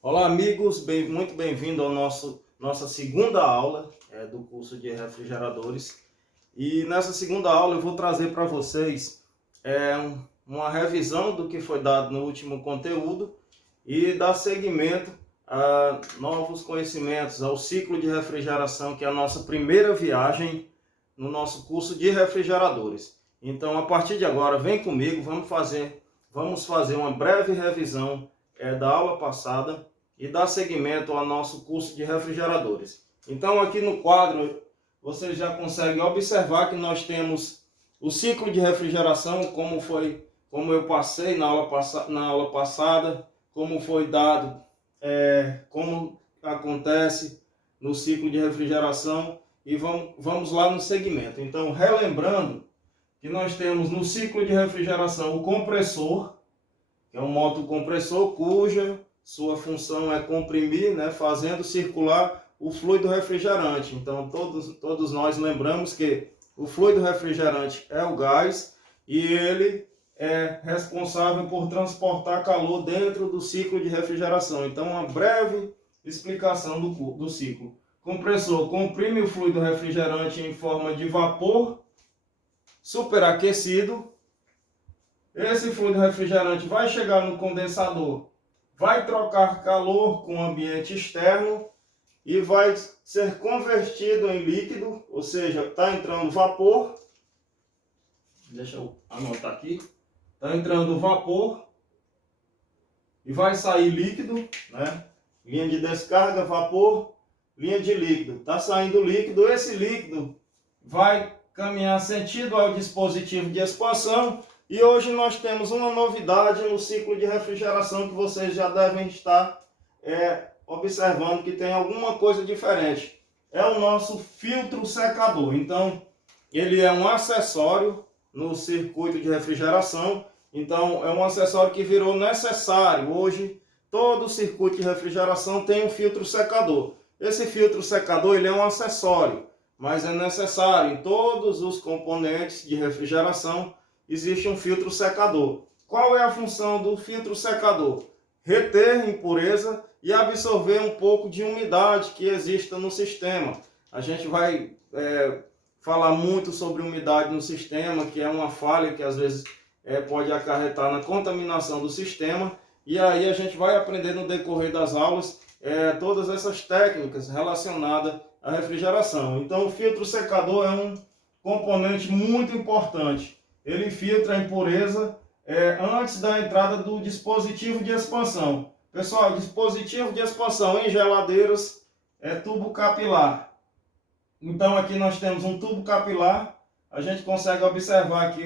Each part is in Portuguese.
Olá, amigos, muito bem-vindo ao nossa segunda aula do curso de refrigeradores. E nessa segunda aula eu vou trazer para vocês uma revisão do que foi dado no último conteúdo e dar seguimento a novos conhecimentos, ao ciclo de refrigeração, que é a nossa primeira viagem no nosso curso de refrigeradores. Então, a partir de agora, vem comigo, vamos fazer uma breve revisão da aula passada e dar seguimento ao nosso curso de refrigeradores. Então, aqui no quadro, vocês já conseguem observar que nós temos o ciclo de refrigeração, como eu passei na aula passada, como foi dado, como acontece no ciclo de refrigeração, e vamos lá no segmento. Então, relembrando que nós temos no ciclo de refrigeração o compressor, que é um motocompressor cuja sua função é comprimir, fazendo circular o fluido refrigerante. Então, todos nós lembramos que o fluido refrigerante é o gás e ele é responsável por transportar calor dentro do ciclo de refrigeração. Então, uma breve explicação do ciclo. Compressor comprime o fluido refrigerante em forma de vapor superaquecido. Esse fluido refrigerante vai chegar no condensador, vai trocar calor com o ambiente externo e vai ser convertido em líquido, ou seja, está entrando vapor. Deixa eu anotar aqui. Está entrando vapor e vai sair líquido, Linha de descarga, vapor, linha de líquido. Está saindo líquido, esse líquido vai caminhar sentido ao dispositivo de expansão. E hoje nós temos uma novidade no ciclo de refrigeração que vocês já devem estar observando que tem alguma coisa diferente. É o nosso filtro secador. Então, ele é um acessório no circuito de refrigeração. Então, é um acessório que virou necessário. Hoje, todo circuito de refrigeração tem um filtro secador. Esse filtro secador ele é um acessório, mas é necessário. Em todos os componentes de refrigeração existe um filtro secador. Qual é a função do filtro secador? Reter impureza e absorver um pouco de umidade que exista no sistema. A gente vai falar muito sobre umidade no sistema, que é uma falha que às vezes pode acarretar na contaminação do sistema. E aí a gente vai aprender no decorrer das aulas todas essas técnicas relacionadas à refrigeração. Então o filtro secador é um componente muito importante. Ele filtra a impureza antes da entrada do dispositivo de expansão. Pessoal, dispositivo de expansão em geladeiras é tubo capilar. Então aqui nós temos um tubo capilar. A gente consegue observar aqui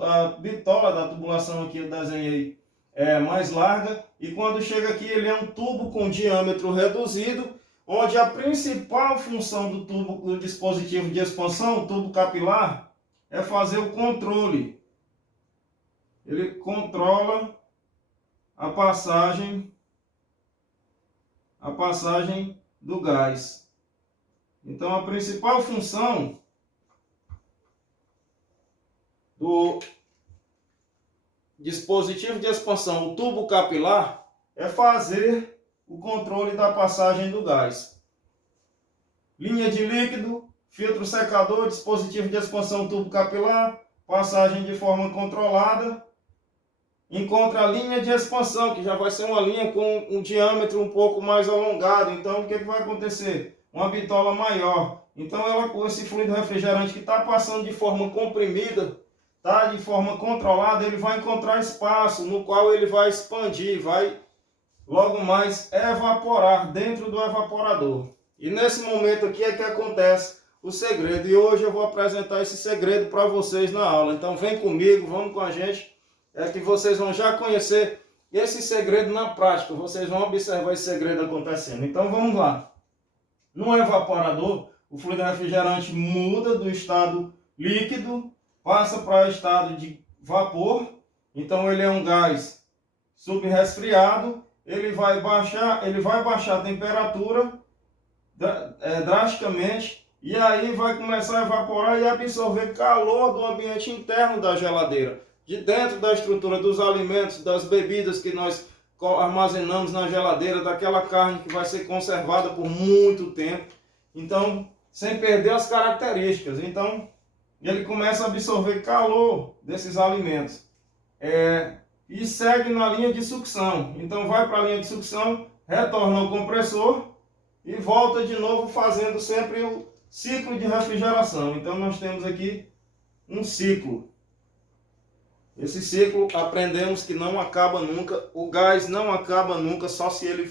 a bitola da tubulação aqui eu desenhei mais larga. E quando chega aqui ele é um tubo com diâmetro reduzido, onde a principal função do tubo do dispositivo de expansão, o tubo capilar, é fazer o controle. Ele controla a passagem do gás. Então a principal função do dispositivo de expansão, o tubo capilar, é fazer o controle da passagem do gás. Linha de líquido, filtro secador, dispositivo de expansão, tubo capilar, passagem de forma controlada. Encontra a linha de expansão, que já vai ser uma linha com um diâmetro um pouco mais alongado. Então, o que vai acontecer? Uma bitola maior. Então, esse fluido refrigerante que está passando de forma comprimida, de forma controlada, ele vai encontrar espaço no qual ele vai expandir, vai logo mais evaporar dentro do evaporador. E nesse momento aqui é que acontece o segredo. E hoje eu vou apresentar esse segredo para vocês na aula. Então vem comigo, vamos com a gente, que vocês vão já conhecer esse segredo na prática. Vocês vão observar esse segredo acontecendo. Então vamos lá. No evaporador, o fluido refrigerante muda do estado líquido, passa para o estado de vapor. Então ele é um gás subresfriado. Ele vai baixar a temperatura drasticamente, e aí vai começar a evaporar e absorver calor do ambiente interno da geladeira, de dentro da estrutura dos alimentos, das bebidas que nós armazenamos na geladeira, daquela carne que vai ser conservada por muito tempo. Então, sem perder as características. Então, ele começa a absorver calor desses alimentos. E segue na linha de sucção. Então, vai para a linha de sucção, retorna ao compressor e volta de novo fazendo sempre o ciclo de refrigeração. Então, nós temos aqui um ciclo. Esse ciclo aprendemos que não acaba nunca. O gás não acaba nunca, só se ele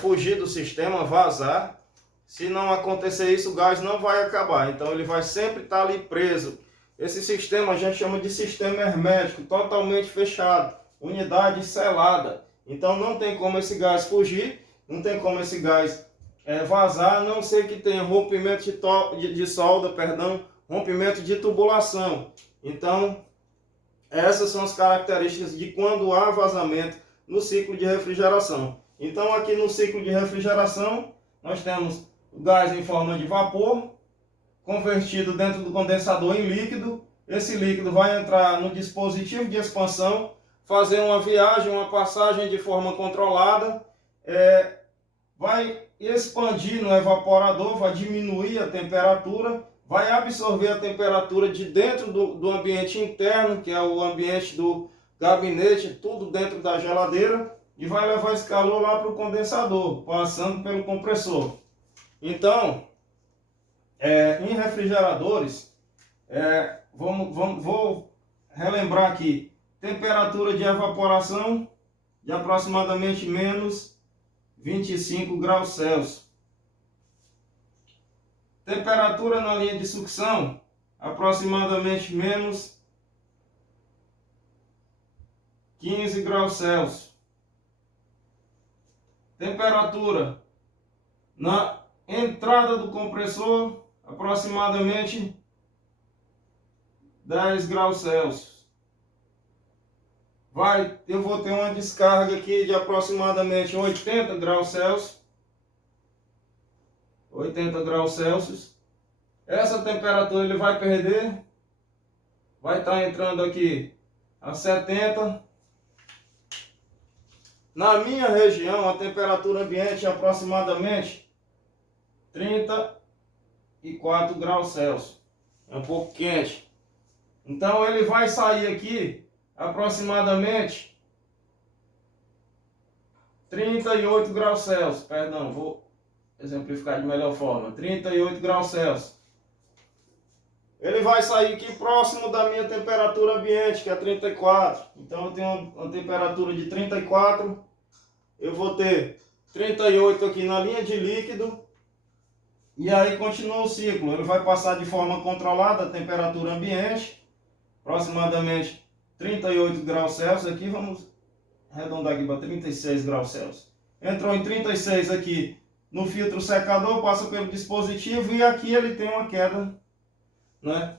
fugir do sistema, vazar. Se não acontecer isso, o gás não vai acabar. Então ele vai sempre estar ali preso. Esse sistema a gente chama de sistema hermético, totalmente fechado, unidade selada. Então não tem como esse gás fugir, não tem como esse gás vazar, a não ser que tenha rompimento de solda, rompimento de tubulação. Então essas são as características de quando há vazamento no ciclo de refrigeração. Então aqui no ciclo de refrigeração nós temos o gás em forma de vapor, convertido dentro do condensador em líquido. Esse líquido vai entrar no dispositivo de expansão, fazer uma viagem, uma passagem de forma controlada, vai expandir no evaporador, vai diminuir a temperatura, vai absorver a temperatura de dentro do ambiente interno, que é o ambiente do gabinete, tudo dentro da geladeira, e vai levar esse calor lá para o condensador, passando pelo compressor. Então, em refrigeradores, vou relembrar aqui, temperatura de evaporação de aproximadamente menos 25 graus Celsius. Temperatura na linha de sucção, aproximadamente menos 15 graus Celsius. Temperatura na entrada do compressor, aproximadamente 10 graus Celsius. Eu vou ter uma descarga aqui de aproximadamente 80 graus Celsius. 80 graus Celsius. Essa temperatura ele vai perder. Vai estar entrando aqui a 70. Na minha região, a temperatura ambiente é aproximadamente 34 graus Celsius. É um pouco quente. Então ele vai sair aqui aproximadamente 38 graus Celsius. Perdão, vou exemplificar de melhor forma. 38 graus Celsius. Ele vai sair aqui próximo da minha temperatura ambiente, que é 34. Então eu tenho uma temperatura de 34. Eu vou ter 38 aqui na linha de líquido. E aí continua o ciclo. Ele vai passar de forma controlada a temperatura ambiente, aproximadamente 38 graus Celsius. Aqui vamos arredondar aqui para 36 graus Celsius. Entrou em 36 aqui no filtro secador, passa pelo dispositivo e aqui ele tem uma queda, né,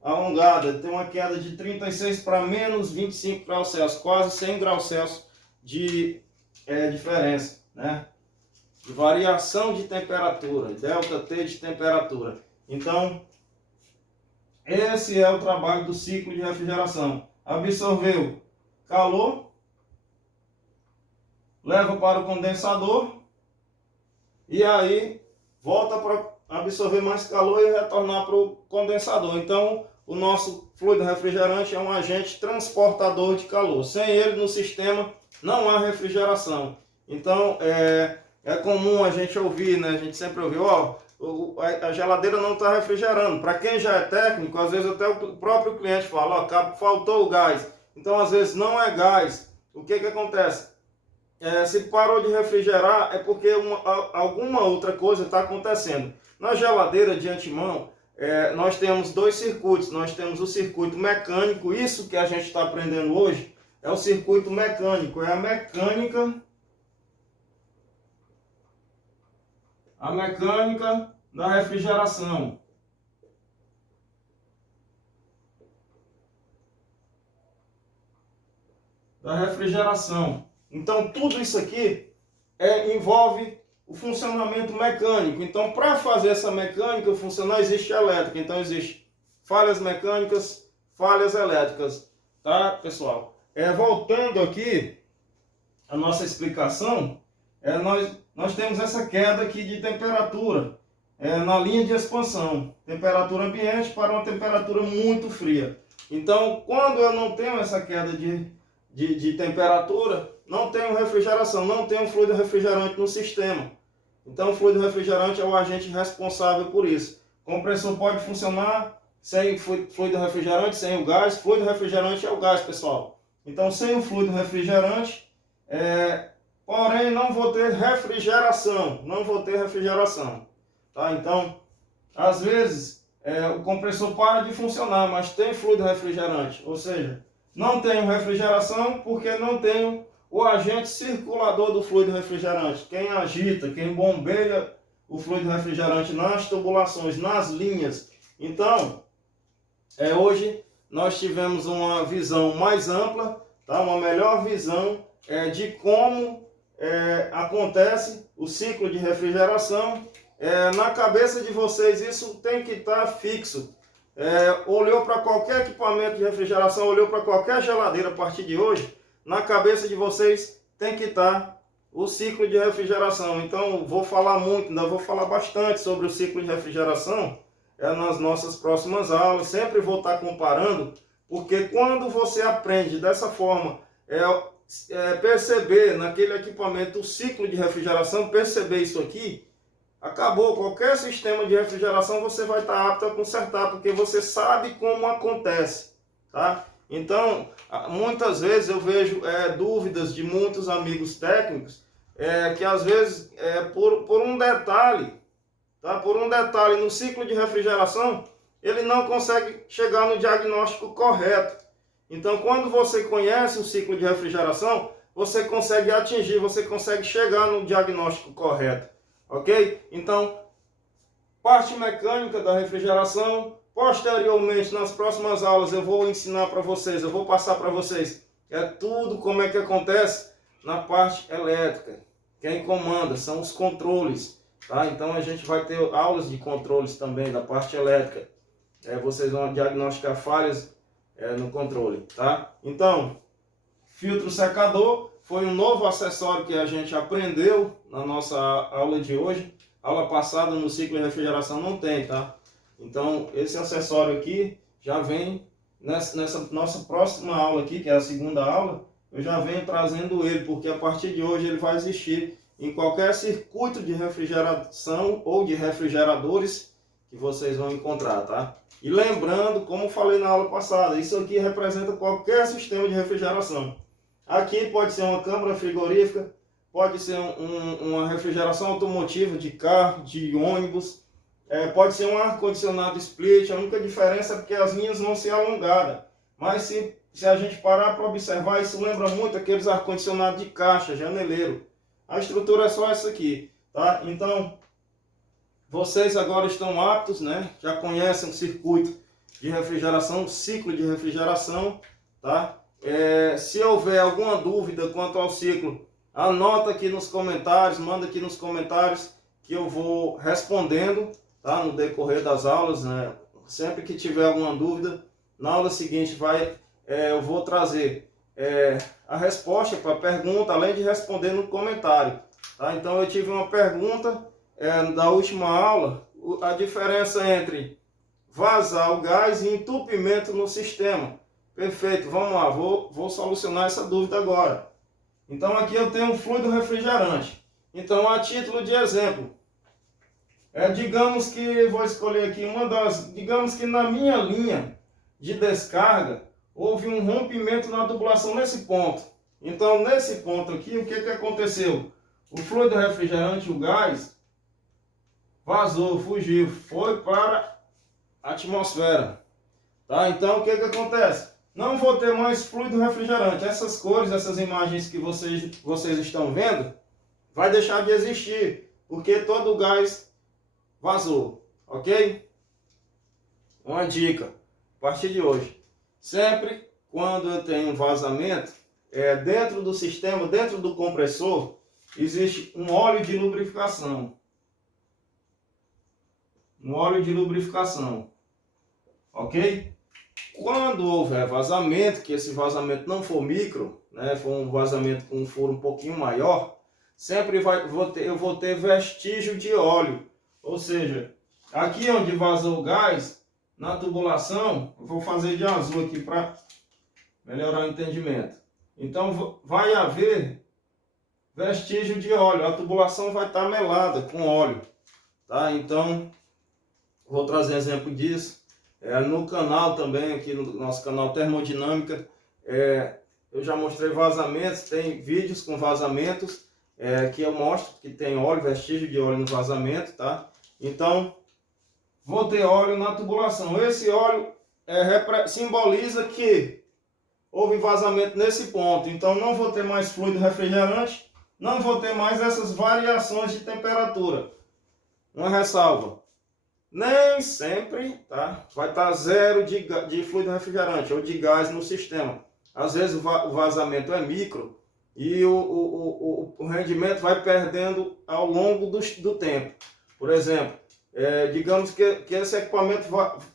alongada. Tem uma queda de 36 para menos 25 graus Celsius, quase 100 graus Celsius de diferença, né? De variação de temperatura, delta T de temperatura. Então, esse é o trabalho do ciclo de refrigeração. Absorveu calor, leva para o condensador e aí volta para absorver mais calor e retornar para o condensador. Então, o nosso fluido refrigerante é um agente transportador de calor. Sem ele no sistema não há refrigeração. Então, é comum a gente ouvir, né? A gente sempre ouviu, a geladeira não está refrigerando. Para quem já é técnico, às vezes até o próprio cliente fala, faltou o gás. Então, às vezes não é gás. O que acontece? Se parou de refrigerar, é porque alguma outra coisa está acontecendo. Na geladeira de antemão, nós temos dois circuitos. Nós temos o circuito mecânico, isso que a gente está aprendendo hoje é o circuito mecânico, é a mecânica da refrigeração. Então, tudo isso aqui envolve o funcionamento mecânico. Então, para fazer essa mecânica funcionar, existe elétrica. Então, existe falhas mecânicas, falhas elétricas. Tá, pessoal? Voltando aqui, a nossa explicação, nós temos essa queda aqui de temperatura na linha de expansão, temperatura ambiente para uma temperatura muito fria. Então, quando eu não tenho essa queda de temperatura, não tenho refrigeração, não tenho fluido refrigerante no sistema. Então, o fluido refrigerante é o agente responsável por isso. O compressor pode funcionar sem fluido refrigerante, sem o gás. Fluido refrigerante é o gás, pessoal. Então, sem o fluido refrigerante, porém, não vou ter refrigeração. Não vou ter refrigeração. Tá? Então, às vezes, o compressor para de funcionar, mas tem fluido refrigerante. Ou seja, não tenho refrigeração porque não tenho o agente circulador do fluido refrigerante. Quem agita, quem bombeia o fluido refrigerante nas tubulações, nas linhas. Então, hoje nós tivemos uma visão mais ampla, tá? Uma melhor visão de como acontece o ciclo de refrigeração. Na cabeça de vocês isso tem que estar fixo. Olhou para qualquer equipamento de refrigeração, olhou para qualquer geladeira a partir de hoje, na cabeça de vocês tem que estar o ciclo de refrigeração. Então vou falar muito, ainda vou falar bastante sobre o ciclo de refrigeração nas nossas próximas aulas. Sempre vou estar comparando, porque quando você aprende dessa forma, perceber naquele equipamento o ciclo de refrigeração, perceber isso aqui, acabou. Qualquer sistema de refrigeração você vai estar apto a consertar, porque você sabe como acontece, tá? Então, muitas vezes eu vejo dúvidas de muitos amigos técnicos, que às vezes por um detalhe, tá? Por um detalhe no ciclo de refrigeração, ele não consegue chegar no diagnóstico correto. Então, quando você conhece o ciclo de refrigeração, você consegue atingir, você consegue chegar no diagnóstico correto. Ok? Então, parte mecânica da refrigeração. Posteriormente, nas próximas aulas, eu vou ensinar para vocês, eu vou passar para vocês tudo como é que acontece na parte elétrica. Quem comanda são os controles, tá? Então, a gente vai ter aulas de controles também da parte elétrica. Vocês vão diagnosticar falhas no controle, tá? Então, filtro secador foi um novo acessório que a gente aprendeu na nossa aula de hoje. Aula passada no ciclo de refrigeração não tem, tá? Então, esse acessório aqui já vem nessa nossa próxima aula aqui, que é a segunda aula, eu já venho trazendo ele, porque a partir de hoje ele vai existir em qualquer circuito de refrigeração ou de refrigeradores que vocês vão encontrar, tá? E lembrando, como falei na aula passada, isso aqui representa qualquer sistema de refrigeração. Aqui pode ser uma câmara frigorífica, pode ser uma refrigeração automotiva de carro, de ônibus, pode ser um ar-condicionado split. A única diferença é porque as linhas vão ser alongadas. Mas se a gente parar para observar, isso lembra muito aqueles ar-condicionados de caixa, janeleiro. A estrutura é só essa aqui, tá? Então, vocês agora estão aptos, né? Já conhecem o circuito de refrigeração, o ciclo de refrigeração, tá? Se houver alguma dúvida quanto ao ciclo, anota aqui nos comentários, manda aqui nos comentários que eu vou respondendo, tá? No decorrer das aulas, né? Sempre que tiver alguma dúvida, na aula seguinte eu vou trazer a resposta para a pergunta, além de responder no comentário, tá? Então eu tive uma pergunta da última aula, a diferença entre vazar o gás e entupimento no sistema. Perfeito, vamos lá, vou solucionar essa dúvida agora. Então aqui eu tenho um fluido refrigerante. Então, a título de exemplo, digamos que, vou escolher aqui digamos que na minha linha de descarga, houve um rompimento na tubulação nesse ponto. Então, nesse ponto aqui, o que aconteceu? O fluido refrigerante, o gás, vazou, fugiu, foi para a atmosfera. Tá? Então, o que acontece? Não vou ter mais fluido refrigerante. Essas cores, essas imagens que vocês estão vendo, vai deixar de existir, porque todo o gás vazou, ok? Uma dica, a partir de hoje, sempre quando eu tenho um vazamento, dentro do sistema, dentro do compressor, existe um óleo de lubrificação. Um óleo de lubrificação, ok? Quando houver vazamento, que esse vazamento não for micro, né, for um vazamento com um furo um pouquinho maior, sempre eu vou ter vestígio de óleo. Ou seja, aqui onde vazou o gás, na tubulação, eu vou fazer de azul aqui para melhorar o entendimento. Então vai haver vestígio de óleo, a tubulação vai estar melada com óleo, tá? Então, vou trazer exemplo disso. No canal também, aqui no nosso canal Termodinâmica, eu já mostrei vazamentos, tem vídeos com vazamentos, que eu mostro que tem óleo, vestígio de óleo no vazamento, tá? Então, vou ter óleo na tubulação. Esse óleo simboliza que houve vazamento nesse ponto. Então, não vou ter mais fluido refrigerante, não vou ter mais essas variações de temperatura. Uma ressalva. Nem sempre, tá, vai estar zero de fluido refrigerante ou de gás no sistema. Às vezes o vazamento é micro e o rendimento vai perdendo ao longo do tempo. Por exemplo, digamos que esse equipamento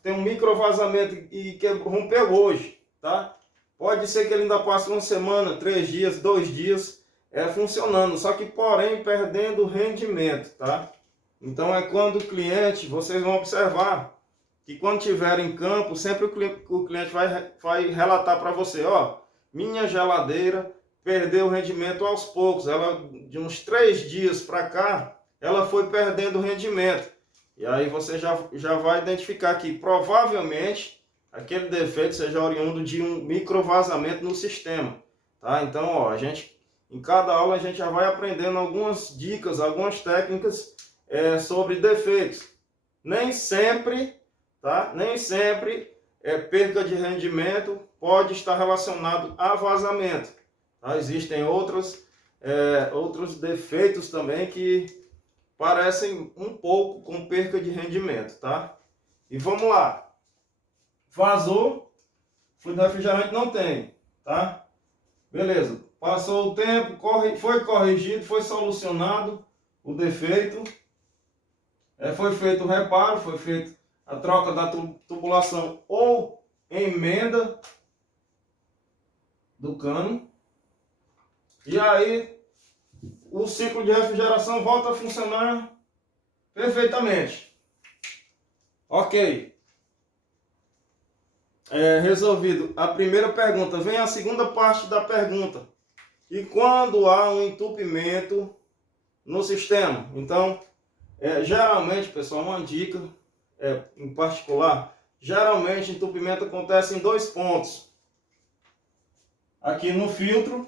tem um micro vazamento e que rompeu hoje, tá? Pode ser que ele ainda passe uma semana, 3 dias, 2 dias funcionando, só que porém perdendo rendimento, tá? Então é quando o cliente, vocês vão observar que quando estiver em campo, sempre o cliente vai relatar para você, ó, minha geladeira perdeu o rendimento aos poucos, ela de uns 3 dias para cá, ela foi perdendo o rendimento. E aí você já vai identificar que provavelmente aquele defeito seja oriundo de um microvazamento no sistema, tá? Então, ó, em cada aula a gente já vai aprendendo algumas dicas, algumas técnicas sobre defeitos. Nem sempre, tá? Nem sempre perda de rendimento pode estar relacionado a vazamento. Tá? Existem outros defeitos também que parecem um pouco com perda de rendimento, tá? E vamos lá. Vazou, fluido refrigerante não tem, tá? Beleza. Passou o tempo, foi corrigido, foi solucionado o defeito. Foi feito o reparo, foi feita a troca da tubulação ou emenda do cano. E aí o ciclo de refrigeração volta a funcionar perfeitamente. Ok. Resolvido a primeira pergunta, vem a segunda parte da pergunta. E quando há um entupimento no sistema? Então, geralmente, pessoal, uma dica em particular, geralmente entupimento acontece em 2 pontos. Aqui no filtro,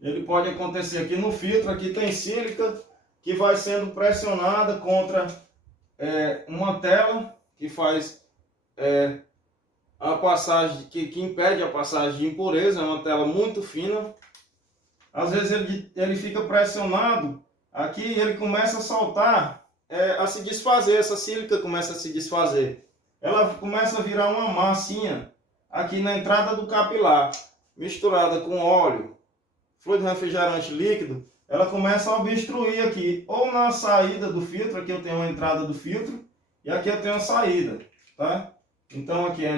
ele pode acontecer aqui no filtro, aqui tem sílica que vai sendo pressionada contra uma tela que faz a passagem, que impede a passagem de impureza, é uma tela muito fina. Às vezes ele fica pressionado aqui e ele começa a soltar, a se desfazer, essa sílica começa a se desfazer. Ela começa a virar uma massinha aqui na entrada do capilar, misturada com óleo, fluido refrigerante líquido, ela começa a obstruir aqui, ou na saída do filtro, aqui eu tenho a entrada do filtro, e aqui eu tenho a saída, tá? Então aqui é a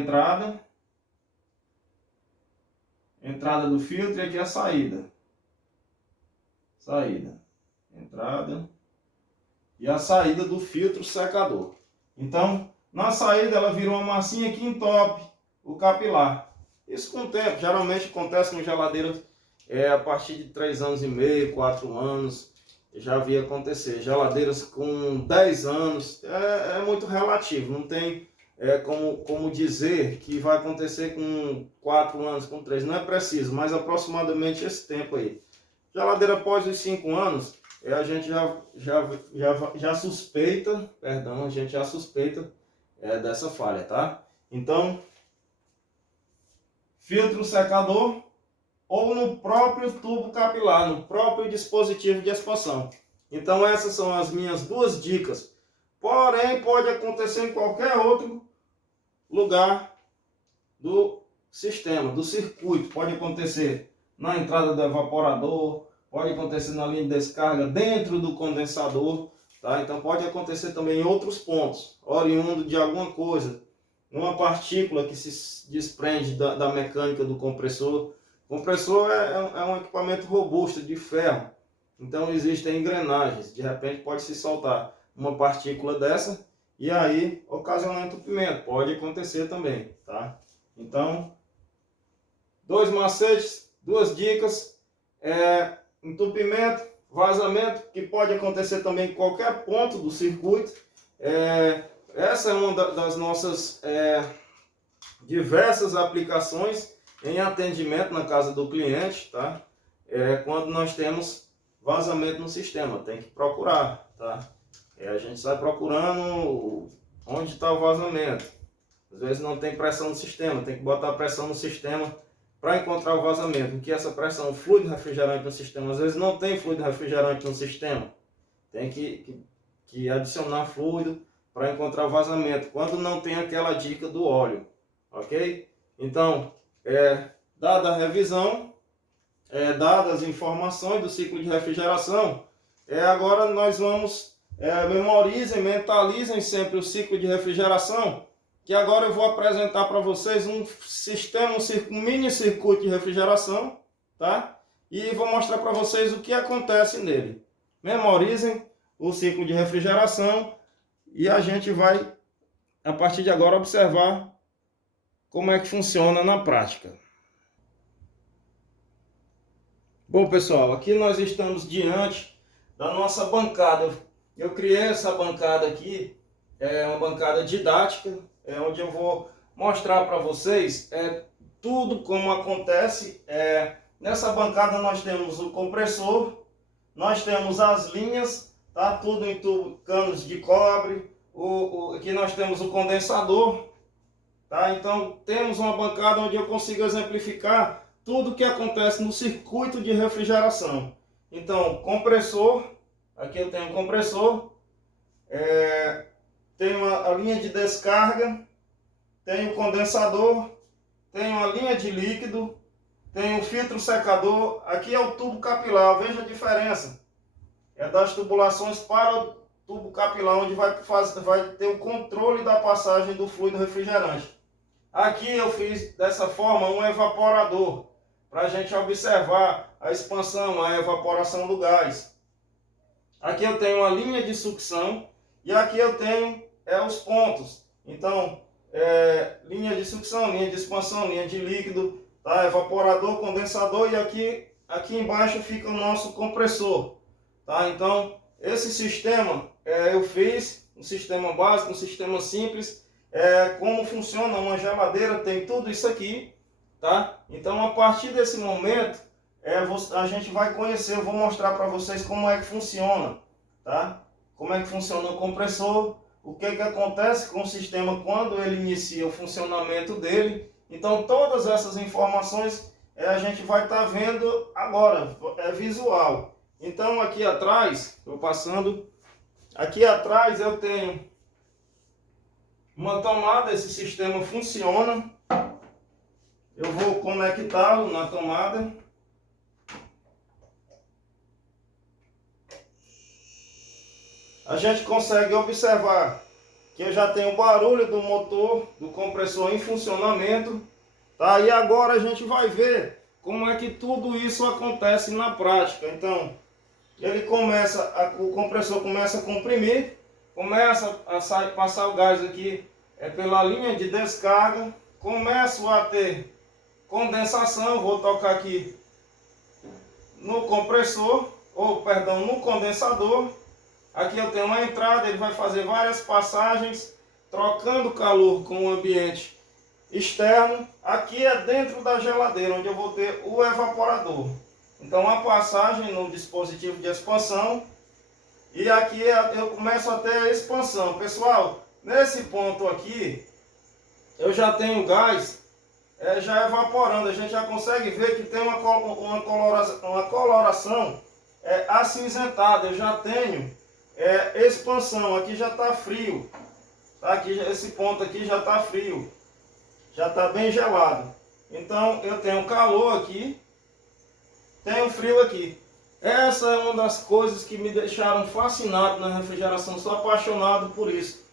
entrada do filtro e aqui é a saída. Entrada e a saída do filtro secador. Então, na saída ela vira uma massinha que entope o capilar. Isso com o tempo, geralmente acontece com geladeiras a partir de 3 anos e meio, 4 anos, já vi acontecer. Geladeiras com 10 anos, é muito relativo, não tem como dizer que vai acontecer com 4 anos, com 3, não é preciso, mas aproximadamente esse tempo aí. Geladeira após os 5 anos, a gente já suspeita, dessa falha, tá? Então, filtro secador ou no próprio tubo capilar, no próprio dispositivo de expansão. Então essas são as minhas 2 dicas. Porém, pode acontecer em qualquer outro lugar do sistema, do circuito. Pode acontecer na entrada do evaporador, pode acontecer na linha de descarga, dentro do condensador, tá? Então pode acontecer também em outros pontos, oriundo de alguma coisa, uma partícula que se desprende da mecânica do compressor. O compressor é um equipamento robusto de ferro, então existem engrenagens, de repente pode se soltar uma partícula dessa e aí ocasionar entupimento, pode acontecer também, tá? Então, dois macetes, duas dicas, entupimento, vazamento, que pode acontecer também em qualquer ponto do circuito. Essa é uma das nossas diversas aplicações em atendimento na casa do cliente, tá? Quando nós temos vazamento no sistema, tem que procurar, tá? A gente sai procurando onde está o vazamento. Às vezes não tem pressão no sistema, tem que botar pressão no sistema para encontrar o vazamento. O que é essa pressão? Fluido refrigerante no sistema. Às vezes não tem fluido refrigerante no sistema. Tem que adicionar fluido para encontrar o vazamento. Quando não tem aquela dica do óleo. Ok? Então, dada a revisão, dadas as informações do ciclo de refrigeração, agora nós vamos, memorizem, mentalizem sempre o ciclo de refrigeração, que agora eu vou apresentar para vocês um sistema, um mini circuito de refrigeração, tá? E vou mostrar para vocês o que acontece nele. Memorizem o ciclo de refrigeração e a gente vai, a partir de agora, observar como é que funciona na prática. Bom, pessoal, aqui nós estamos diante da nossa bancada. Eu criei essa bancada aqui, uma bancada didática, onde eu vou mostrar para vocês tudo como acontece. Nessa bancada nós temos o compressor, nós temos as linhas, tá? Tudo em canos de cobre. Aqui nós temos o condensador, tá? Então temos uma bancada onde eu consigo exemplificar tudo o que acontece no circuito de refrigeração. Então, compressor, aqui eu tenho um compressor, tenho a linha de descarga, tenho o condensador, tenho a linha de líquido, tenho o filtro secador, aqui é o tubo capilar, veja a diferença. É das tubulações para o tubo capilar, onde vai ter o controle da passagem do fluido refrigerante. Aqui eu fiz dessa forma um evaporador, para a gente observar a expansão, a evaporação do gás. Aqui eu tenho a linha de sucção e aqui eu tenho os pontos. Então, linha de sucção, linha de expansão, linha de líquido, tá? Evaporador, condensador e aqui embaixo fica o nosso compressor. Tá? Então, esse sistema eu fiz, um sistema básico, um sistema simples. Como funciona uma geladeira, tem tudo isso aqui. Tá? Então, a partir desse momento, a gente vai conhecer, eu vou mostrar para vocês como é que funciona, tá? Como é que funciona o compressor, o que acontece com o sistema quando ele inicia o funcionamento dele. Então, todas essas informações a gente vai estar vendo agora, visual. Então, aqui atrás, estou passando, aqui atrás eu tenho uma tomada, esse sistema funciona. Eu vou conectá-lo na tomada. A gente consegue observar que eu já tenho o barulho do motor, do compressor em funcionamento. Tá? E agora a gente vai ver como é que tudo isso acontece na prática. Então, o compressor começa a comprimir, começa a passar o gás aqui pela linha de descarga, começo a ter condensação. Vou tocar aqui no compressor, no condensador. Aqui eu tenho uma entrada, ele vai fazer várias passagens, trocando calor com o ambiente externo. Aqui é dentro da geladeira, onde eu vou ter o evaporador. Então a passagem no dispositivo de expansão. E aqui eu começo a ter a expansão. Pessoal, nesse ponto aqui, eu já tenho gás já evaporando. A gente já consegue ver que tem uma coloração acinzentada. Eu já tenho expansão. Aqui já está frio. Tá? Aqui, esse ponto aqui já está frio. Já está bem gelado. Então eu tenho calor aqui. Tenho frio aqui. Essa é uma das coisas que me deixaram fascinado na refrigeração. Sou apaixonado por isso.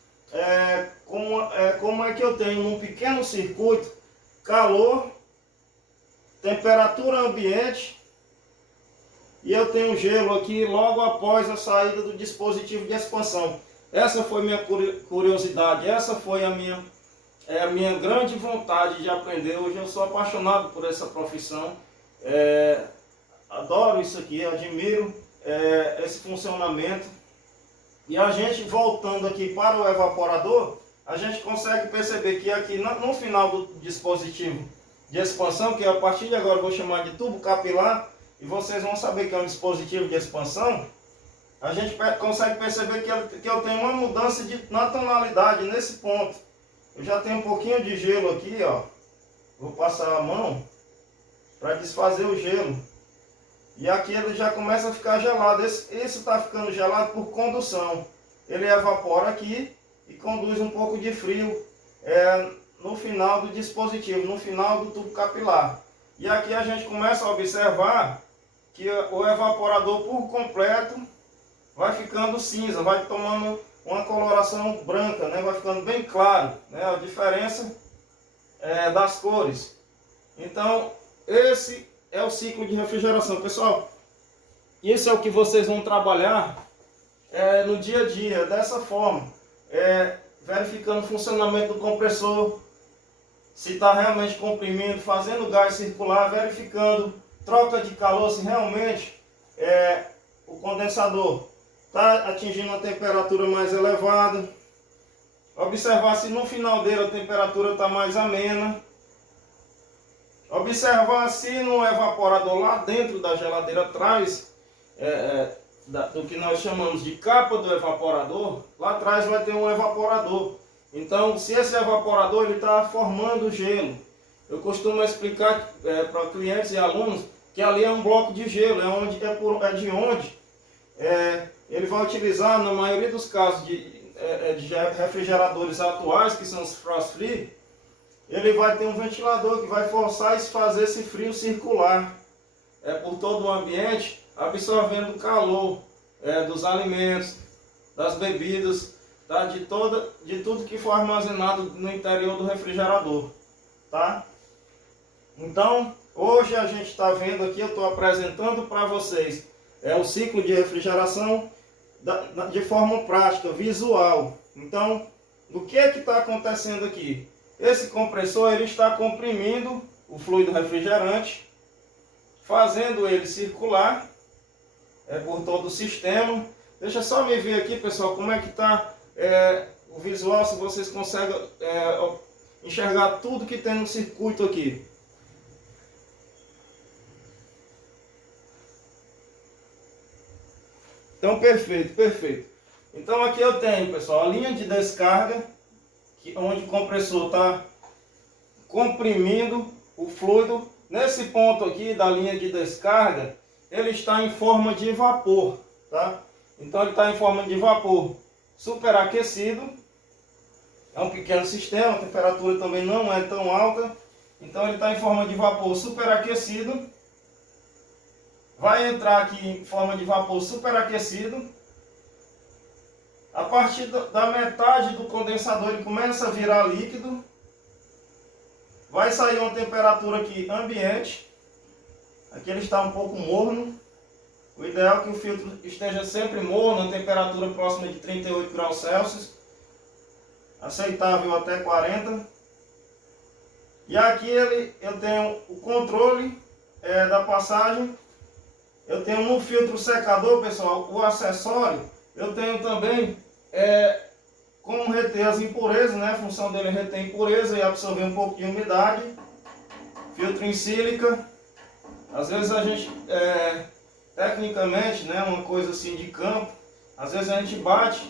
como é que eu tenho num pequeno circuito calor, temperatura ambiente, e eu tenho gelo aqui logo após a saída do dispositivo de expansão. Essa foi minha curiosidade, essa foi a minha grande vontade de aprender. Hoje eu sou apaixonado por essa profissão, adoro isso aqui, admiro esse funcionamento. E a gente, voltando aqui para o evaporador, a gente consegue perceber que aqui no final do dispositivo de expansão, que a partir de agora eu vou chamar de tubo capilar, e vocês vão saber que é um dispositivo de expansão, a gente consegue perceber que eu tenho uma mudança na tonalidade nesse ponto. Eu já tenho um pouquinho de gelo aqui, ó. Vou passar a mão para desfazer o gelo. E aqui ele já começa a ficar gelado. Esse está ficando gelado por condução. Ele evapora aqui e conduz um pouco de frio no final do dispositivo, no final do tubo capilar. E aqui a gente começa a observar que o evaporador por completo vai ficando cinza, vai tomando uma coloração branca, né? Vai ficando bem claro, né? A diferença das cores. Então, esse é o ciclo de refrigeração. Pessoal, isso é o que vocês vão trabalhar no dia a dia, dessa forma. Verificando o funcionamento do compressor, se está realmente comprimindo, fazendo o gás circular, verificando troca de calor, se realmente o condensador está atingindo uma temperatura mais elevada. Observar se no final dele a temperatura está mais amena. Observar se no evaporador lá dentro da geladeira atrás, do que nós chamamos de capa do evaporador, lá atrás vai ter um evaporador. Então, se esse evaporador está formando gelo, eu costumo explicar para clientes e alunos que ali é um bloco de gelo, de onde ele vai utilizar, na maioria dos casos de refrigeradores atuais, que são os frost free, ele vai ter um ventilador que vai forçar e fazer esse frio circular por todo o ambiente, absorvendo o calor dos alimentos, das bebidas, tá? de tudo que for armazenado no interior do refrigerador. Tá? Então, hoje a gente está vendo aqui, eu estou apresentando para vocês o ciclo de refrigeração de forma prática, visual. Então, o que está acontecendo aqui? Esse compressor ele está comprimindo o fluido refrigerante, fazendo ele circular por todo o sistema. Deixa só me ver aqui, pessoal, como é que está o visual, se vocês conseguem enxergar tudo que tem no circuito aqui. Então, perfeito, perfeito. Então aqui eu tenho, pessoal, a linha de descarga, onde o compressor está comprimindo o fluido. Nesse ponto aqui da linha de descarga, ele está em forma de vapor, tá? Então ele está em forma de vapor superaquecido. É um pequeno sistema, a temperatura também não é tão alta. Então ele está em forma de vapor superaquecido. Vai entrar aqui em forma de vapor superaquecido. A partir da metade do condensador ele começa a virar líquido. Vai sair uma temperatura aqui ambiente. Aqui ele está um pouco morno. O ideal é que o filtro esteja sempre morno, a temperatura próxima de 38 graus Celsius. Aceitável até 40. E aqui eu tenho o controle da passagem. Eu tenho no filtro secador, pessoal, o acessório. Eu tenho também como reter as impurezas, né? A função dele é reter impureza e absorver um pouco de umidade. Filtro em sílica. Às vezes a gente, tecnicamente, né, uma coisa assim de campo, às vezes a gente bate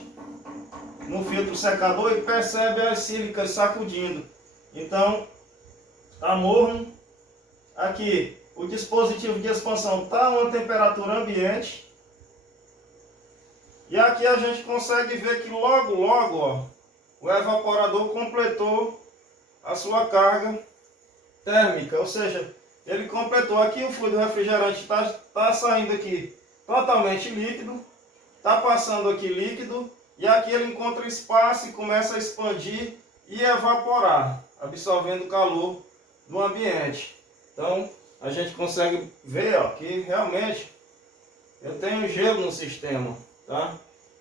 no filtro secador e percebe as sílicas sacudindo. Então, está morno. Aqui, o dispositivo de expansão está a uma temperatura ambiente. E aqui a gente consegue ver que logo, ó, o evaporador completou a sua carga térmica. Ou seja, ele completou aqui, o fluido refrigerante está saindo aqui totalmente líquido. Está passando aqui líquido e aqui ele encontra espaço e começa a expandir e evaporar, absorvendo o calor do ambiente. Então a gente consegue ver, ó, que realmente eu tenho gelo no sistema, tá?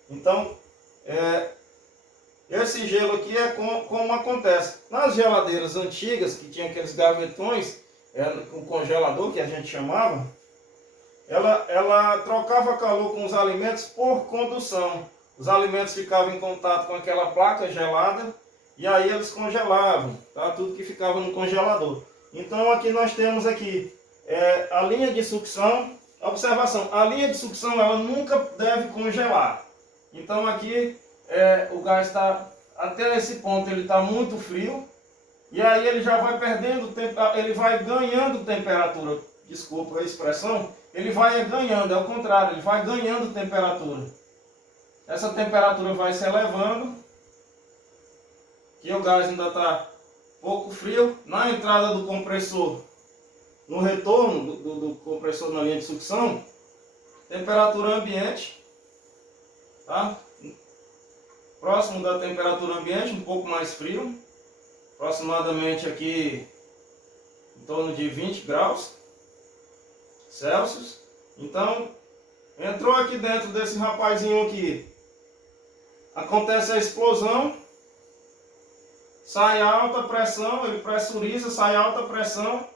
Então esse gelo aqui é como acontece nas geladeiras antigas, que tinha aqueles gavetões, com congelador que a gente chamava. Ela trocava calor com os alimentos por condução. Os alimentos ficavam em contato com aquela placa gelada e aí eles congelavam, tá? Tudo que ficava no congelador. Então aqui nós temos aqui a linha de sucção. Observação, a linha de sucção ela nunca deve congelar. Então aqui o gás está, até esse ponto ele está muito frio, e aí ele já vai perdendo, ele vai ganhando temperatura, desculpa a expressão, ele vai ganhando, é o contrário, ele vai ganhando temperatura. Essa temperatura vai se elevando, que o gás ainda está pouco frio. Na entrada do compressor, no retorno do compressor na linha de sucção, temperatura ambiente, tá? Próximo da temperatura ambiente, um pouco mais frio, aproximadamente aqui em torno de 20 graus Celsius. Então, entrou aqui dentro desse rapazinho aqui, acontece a explosão, sai alta pressão, ele pressuriza, sai alta pressão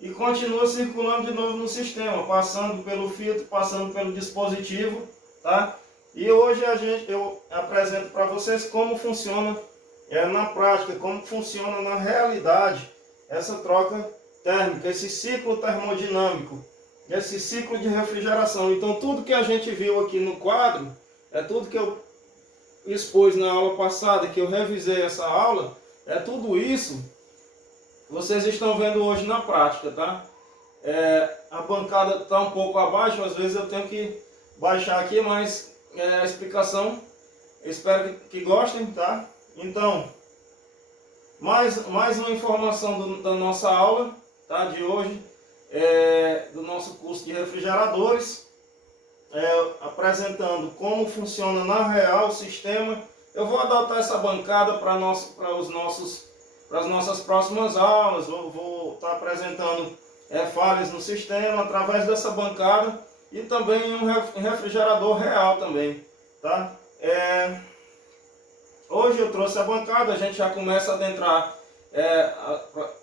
e continua circulando de novo no sistema, passando pelo filtro, passando pelo dispositivo, tá? E hoje eu apresento para vocês como funciona na prática, como funciona na realidade essa troca térmica, esse ciclo termodinâmico, esse ciclo de refrigeração. Então tudo que a gente viu aqui no quadro, é tudo que eu expus na aula passada, que eu revisei essa aula, é tudo isso que vocês estão vendo hoje na prática, tá? A bancada está um pouco abaixo, às vezes eu tenho que baixar aqui, mas a explicação, eu espero que gostem, tá? Então, mais uma informação da nossa aula, tá? De hoje, do nosso curso de refrigeradores, apresentando como funciona na real o sistema. Eu vou adotar essa bancada para as nossas próximas aulas. Vou estar apresentando falhas no sistema através dessa bancada e também um refrigerador real também, tá? Hoje eu trouxe a bancada, a gente já começa a adentrar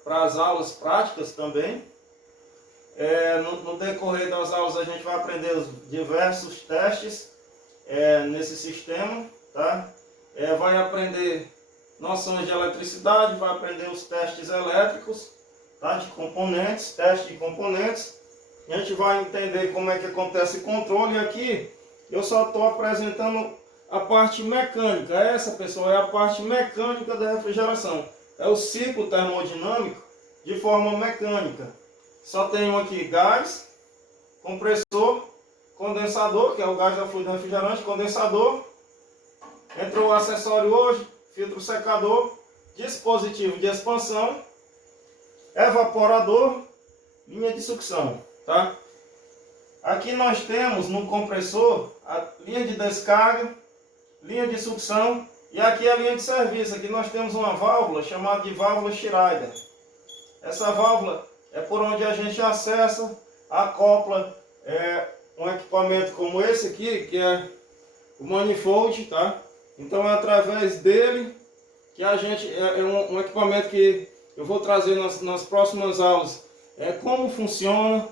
para as aulas práticas também. No decorrer das aulas a gente vai aprender os diversos testes nesse sistema, tá? Vai aprender noções de eletricidade, vai aprender os testes elétricos, tá? De componentes, teste de componentes. A gente vai entender como é que acontece o controle. E aqui eu só estou apresentando a parte mecânica. Essa, pessoal, é a parte mecânica da refrigeração. É o ciclo termodinâmico de forma mecânica. Só tenho aqui gás, compressor, condensador, que é o gás da fluido refrigerante, condensador. Entrou o acessório hoje, filtro secador, dispositivo de expansão, evaporador, linha de sucção, tá? Aqui nós temos no compressor a linha de descarga, linha de sucção e aqui a linha de serviço. Aqui nós temos uma válvula chamada de válvula Schrader. Essa válvula é por onde a gente acessa, acopla um equipamento como esse aqui, que é o manifold, tá? Então é através dele que a gente, um equipamento que eu vou trazer nas próximas aulas, como funciona,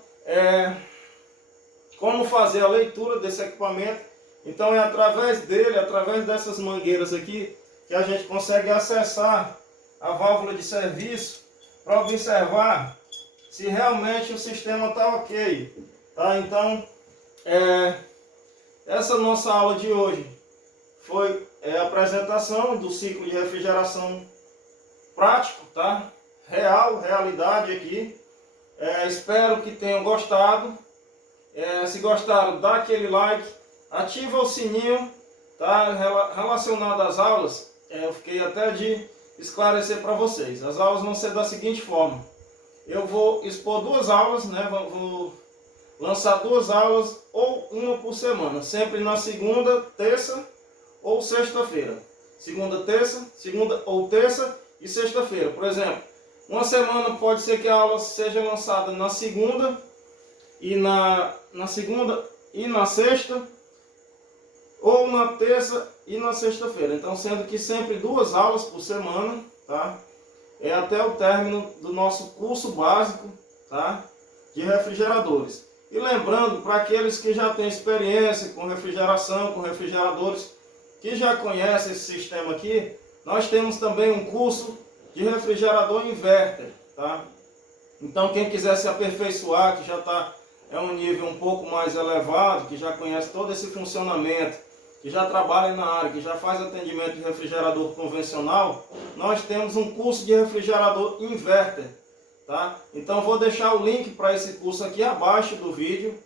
como fazer a leitura desse equipamento. Então é através dele, através dessas mangueiras aqui, que a gente consegue acessar a válvula de serviço para observar se realmente o sistema está ok, tá? Então, essa nossa aula de hoje foi a apresentação do ciclo de refrigeração prático, tá? Realidade aqui. Espero que tenham gostado. Se gostaram, dá aquele like, ativa o sininho, tá? Relacionado às aulas, eu fiquei até de esclarecer para vocês. As aulas vão ser da seguinte forma: eu vou expor 2 aulas, né? Vou lançar 2 aulas ou uma por semana, sempre na segunda, terça ou sexta-feira. Segunda ou terça e sexta-feira. Por exemplo, uma semana pode ser que a aula seja lançada na segunda e na sexta, ou na terça e na sexta-feira. Então, sendo que sempre 2 aulas por semana, tá? É até o término do nosso curso básico, tá? De refrigeradores. E lembrando, para aqueles que já têm experiência com refrigeração, com refrigeradores, que já conhecem esse sistema aqui, nós temos também um curso de refrigerador inverter, tá? Então, quem quiser se aperfeiçoar, que já é um nível um pouco mais elevado, que já conhece todo esse funcionamento, que já trabalha na área, que já faz atendimento de refrigerador convencional, nós temos um curso de refrigerador inverter, tá? Então, vou deixar o link para esse curso aqui abaixo do vídeo,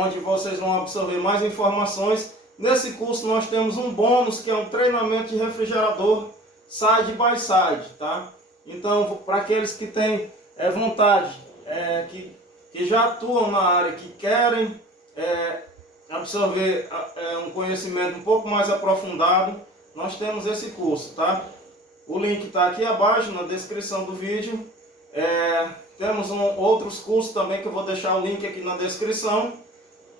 onde vocês vão absorver mais informações. Nesse curso nós temos um bônus, que é um treinamento de refrigerador side by side, tá? Então, para aqueles que têm vontade, que já atuam na área, que querem absorver um conhecimento um pouco mais aprofundado, nós temos esse curso, tá? O link está aqui abaixo na descrição do vídeo. Temos outros cursos também, que eu vou deixar o link aqui na descrição.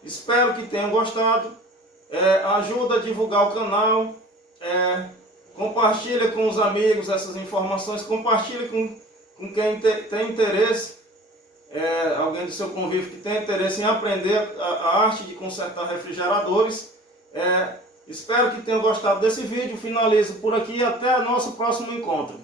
Espero que tenham gostado. Ajuda a divulgar o canal, compartilha com os amigos essas informações, compartilha com quem tem interesse, alguém do seu convívio que tem interesse em aprender a arte de consertar refrigeradores. Espero que tenham gostado desse vídeo. Finalizo por aqui e até o nosso próximo encontro.